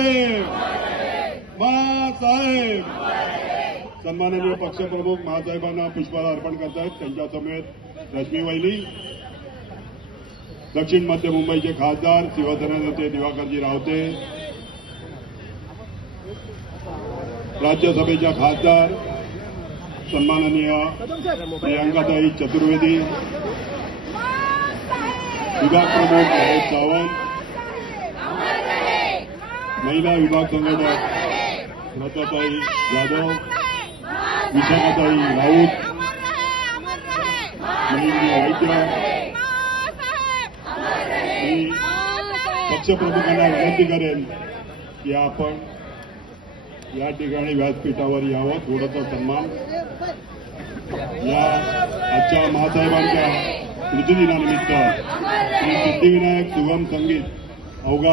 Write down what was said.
साहेब! मासाहेब सन्माननीय पक्षप्रमुख महासाहेबांना पुष्पाला अर्पण करतायत. त्यांच्या समेत रश्मी वैली दक्षिण मध्य मुंबईचे खासदार शिवसेना नेते दिवाकरजी रावते राज्यसभेच्या खासदार सन्माननीय प्रियांकाताई चतुर्वेदी विभाग प्रमुख महेश सावंत महिला विभाग संघटक लताताई जाधव विशाखाताई राऊत महेंद्र वैद्य मी पक्षप्रमुखांना विनंती करेन की आपण या ठिकाणी व्यासपीठावर यावं थोडासा सन्मान. या आजच्या महासाहेबांच्या स्मृतिदिनानिमित्त श्री सिद्धिविनायक सुगम संगीत अवघा